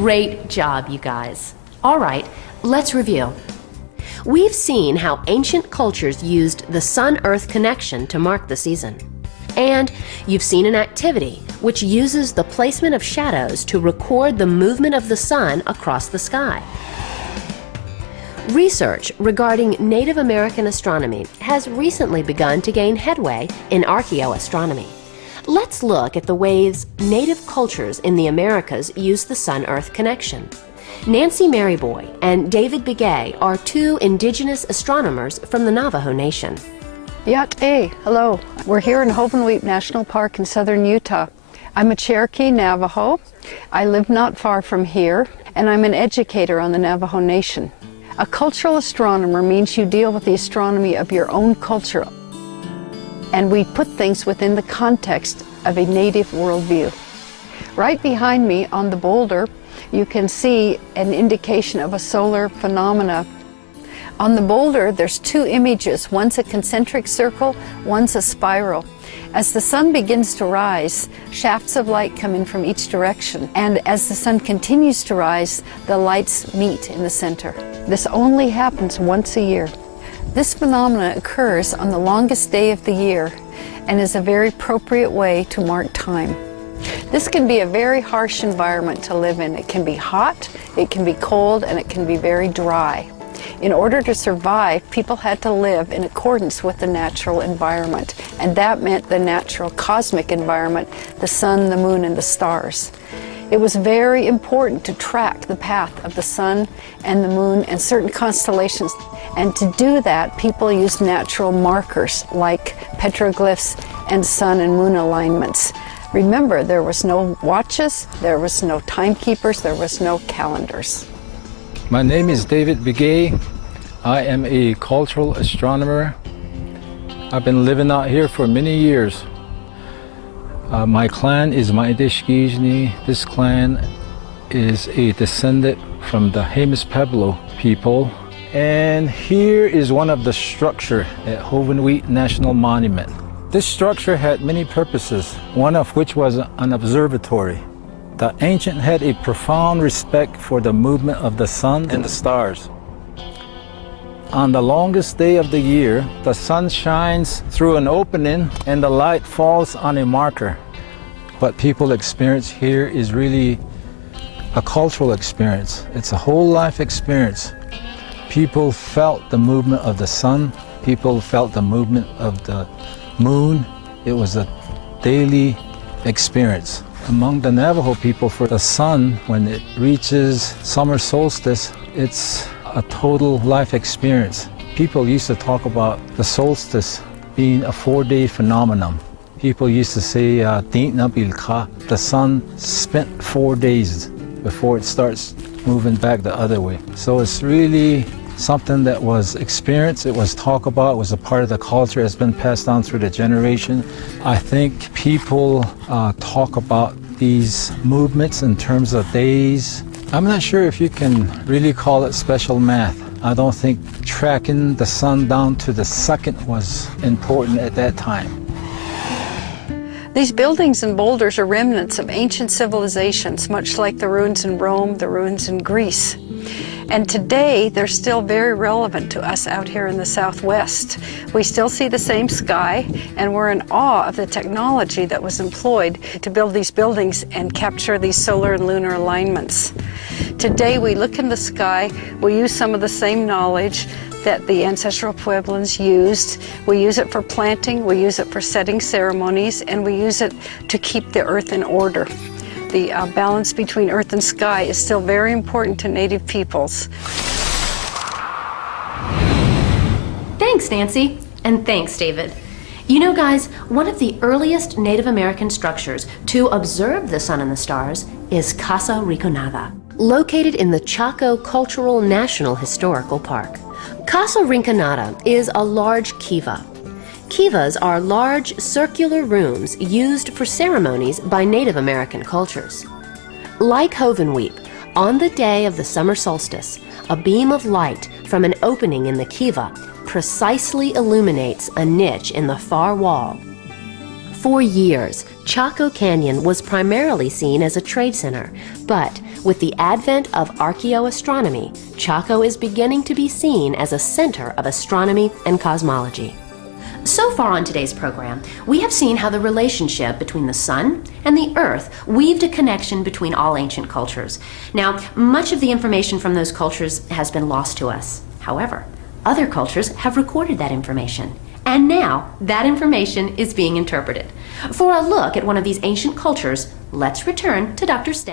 Great job, you guys. All right, let's review. We've seen how ancient cultures used the Sun-Earth connection to mark the season. And you've seen an activity which uses the placement of shadows to record the movement of the sun across the sky. Research regarding Native American astronomy has recently begun to gain headway in archaeoastronomy. Let's look at the ways native cultures in the Americas use the Sun-Earth connection. Nancy Maryboy and David Begay are two indigenous astronomers from the Navajo Nation. Yat-eh, hello. We're here in Hovenweep National Park in southern Utah. I'm a Cherokee Navajo. I live not far from here, and I'm an educator on the Navajo Nation. A cultural astronomer means you deal with the astronomy of your own culture, and we put things within the context of a native worldview. Right behind me on the boulder, you can see an indication of a solar phenomena. On the boulder, there's two images. One's a concentric circle, one's a spiral. As the sun begins to rise, shafts of light come in from each direction. And as the sun continues to rise, the lights meet in the center. This only happens once a year. This phenomenon occurs on the longest day of the year and is a very appropriate way to mark time. This can be a very harsh environment to live in. It can be hot, it can be cold, and it can be very dry. In order to survive, people had to live in accordance with the natural environment, and that meant the natural cosmic environment, the sun, the moon, and the stars. It was very important to track the path of the sun and the moon and certain constellations, and to do that, people used natural markers like petroglyphs and sun and moon alignments. Remember, there was no watches, there was no timekeepers, there was no calendars. My name is David Begay. I am a cultural astronomer. I've been living out here for many years. My clan is Mayan. This clan is a descendant from the Jemez Pueblo people. And here is one of the structure at Hovenweep National Monument. This structure had many purposes, one of which was an observatory. The ancient had a profound respect for the movement of the sun and the stars. On the longest day of the year, the sun shines through an opening and the light falls on a marker. What people experience here is really a cultural experience. It's a whole life experience. People felt the movement of the sun. People felt the movement of the moon. It was a daily experience. Among the Navajo people, for the sun, when it reaches summer solstice, it's a total life experience. People used to talk about the solstice being a 4-day phenomenon. People used to say, the sun spent 4 days before it starts moving back the other way. So it's really something that was experienced, it was talked about, it was a part of the culture, it's been passed down through the generation. I think people talk about these movements in terms of days. I'm not sure if you can really call it special math. I don't think tracking the sun down to the second was important at that time. These buildings and boulders are remnants of ancient civilizations, much like the ruins in Rome, the ruins in Greece. And today, they're still very relevant to us out here in the Southwest. We still see the same sky, and we're in awe of the technology that was employed to build these buildings and capture these solar and lunar alignments. Today, we look in the sky, we use some of the same knowledge that the ancestral Pueblans used. We use it for planting, we use it for setting ceremonies, and we use it to keep the earth in order. The balance between earth and sky is still very important to Native peoples. Thanks, Nancy. And thanks, David. You know, guys, one of the earliest Native American structures to observe the sun and the stars is Casa Rinconada, located in the Chaco Cultural National Historical Park. Casa Rinconada is a large kiva. Kivas are large circular rooms used for ceremonies by Native American cultures. Like Hovenweep, on the day of the summer solstice, a beam of light from an opening in the kiva precisely illuminates a niche in the far wall. For years, Chaco Canyon was primarily seen as a trade center, but with the advent of archaeoastronomy, Chaco is beginning to be seen as a center of astronomy and cosmology. So far on today's program, we have seen how the relationship between the sun and the earth weaved a connection between all ancient cultures. Now, much of the information from those cultures has been lost to us. However, other cultures have recorded that information, and now that information is being interpreted. For a look at one of these ancient cultures, let's return to Dr. Sten.